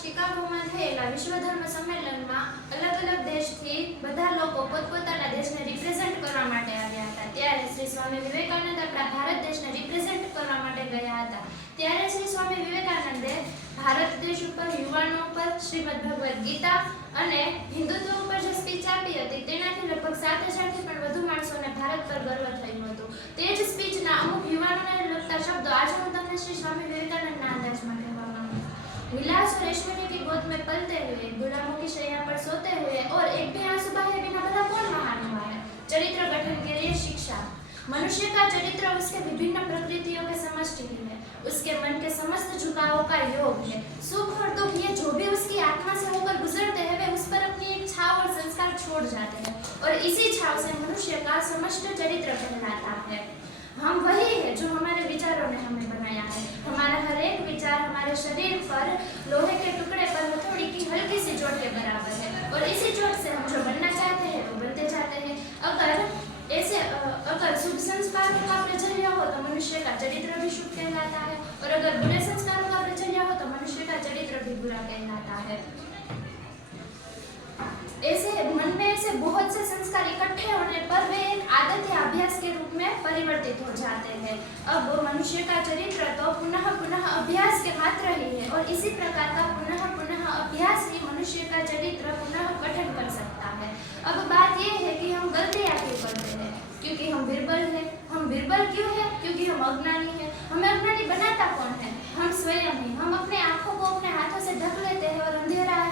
શિકાગોમાં થયેલા વિશ્વ ધર્મ સંમેલનમાં અલગ અલગ દેશથી બધા લોકો પોતપોતાના દેશને રિપ્રેઝેન્ટ કરવા માટે આવ્યા હતા। ત્યારે શ્રી સ્વામી વિવેકાનંદ આપણા ભારત દેશને રિપ્રેઝેન્ટ કરવા માટે ગયા હતા। ત્યારે શ્રી સ્વામી વિવેકાનંદે ભારત દેશ ઉપર, યુવાનો ઉપર, શ્રીમદ ભગવદ ગીતા અને હિન્દુત્વ ઉપર જે સ્પીચ આપી હતી તેનાથી લગભગ 7,000 થી પણ વધુ માણસોને ભારત પર ગર્વ થયું હતું। તે જ સ્પીચના અમુક યુવાનોને લગતા શબ્દો આજે હું તમને શ્રી સ્વામી વિવેકાનંદના અંદાજમાં કહેવા માંગુ છું। विलास और ऐश्वर्य की गोद में पलते हुए, गुलामों की शैया पर सोते हुए और एक भी आंसू बहाए बिना भला कौन महान हुआ है? चरित्र गठन के लिए शिक्षा। मनुष्य का चरित्र उसके विभिन्न प्रकृतियों के समष्टि है, उसके मन के समस्त झुकावों का योग है। सुख और दुख ये जो भी उसकी आत्मा से होकर गुजरते हैं वे उस पर अपनी एक छाव और संस्कार छोड़ जाते हैं और इसी छाव से मनुष्य का समस्त चरित्र कहलाता है। हम वही है जो हमारे विचारों ने हमें बनाया है। हमारा हर एक विचार हमारे शरीर पर लोहे के टुकड़े पर हथौड़ी की हल्की सी चोट के बराबर है और इसी चोट से हम जो बनना चाहते हैं वो बनते जाते हैं। अगर शुभ संस्कारों का प्रचर्या हो तो मनुष्य का चरित्र भी शुभ कहलाता है और अगर बुरे संस्कारों का प्रचर्या हो तो मनुष्य का चरित्र भी बुरा कहलाता है। ऐसे मन में ऐसे बहुत से संस्कार इकट्ठे होने पर वे एक आदत या अभ्यास के रूप में परिवर्तित हो जाते हैं। अब मनुष्य का चरित्र तो पुनः पुनः अभ्यास के मात्र ही है और इसी प्रकार का पुनः पुनः अभ्यास ही मनुष्य का चरित्र पुनः गठन कर सकता है। अब बात यह है कि हम गलतियाँ क्यों करते हैं? क्योंकि हम बिरबल हैं। हम बिरबल क्यों हैं? क्योंकि हम अज्ञानी हैं। हमें अज्ञानी बनाता कौन है? हम स्वयं ही। हम अपने आँखों को अपने हाथों से ढक लेते हैं और अंधेरा है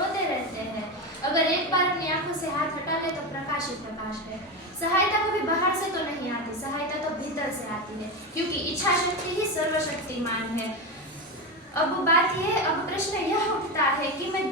रोते रहते हैं। अगर एक बार अपनी आंखों से हाथ हटा ले तो प्रकाश ही प्रकाश है। सहायता कभी बाहर से तो नहीं आती, सहायता तो भीतर से आती है क्योंकि इच्छा शक्ति ही सर्वशक्तिमान है। अब प्रश्न यह उठता है कि मैं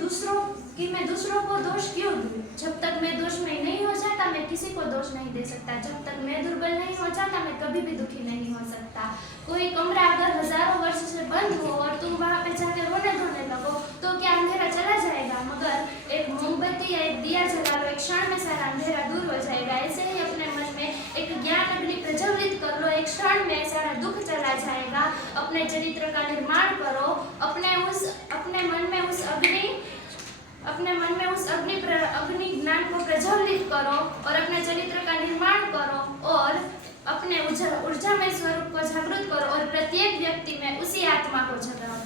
दूसरों को दोष क्यों दूं? जब तक मैं दोषमय नहीं हो जाता मैं किसी को दोष नहीं दे सकता। जब तक मैं दुर्बल नहीं हो जाता मैं कभी भी दुखी नहीं हो सकता। कोई कमरा अगर हजारों वर्ष से बंद हो और तुम वहाँ पे जाकर रोने धोने लगो तो क्या अंधेरा चला जाएगा? मगर एक मोमबत्ती या एक दिया जला लो, एक क्षण में सारा अंधेरा दूर हो जाएगा। ऐसे ही अपने मन में एक ज्ञान अग्नि प्रज्वलित कर लो, एक क्षण में सारा दुख चला जाएगा। अपने चरित्र का निर्माण करो, अपने मन में उस अग्नि ज्ञान को प्रज्वलित करो और अपने चरित्र का निर्माण करो और अपने ऊर्जामय स्वरूप को जागृत करो और प्रत्येक व्यक्ति में उसी आत्मा को जगाओ।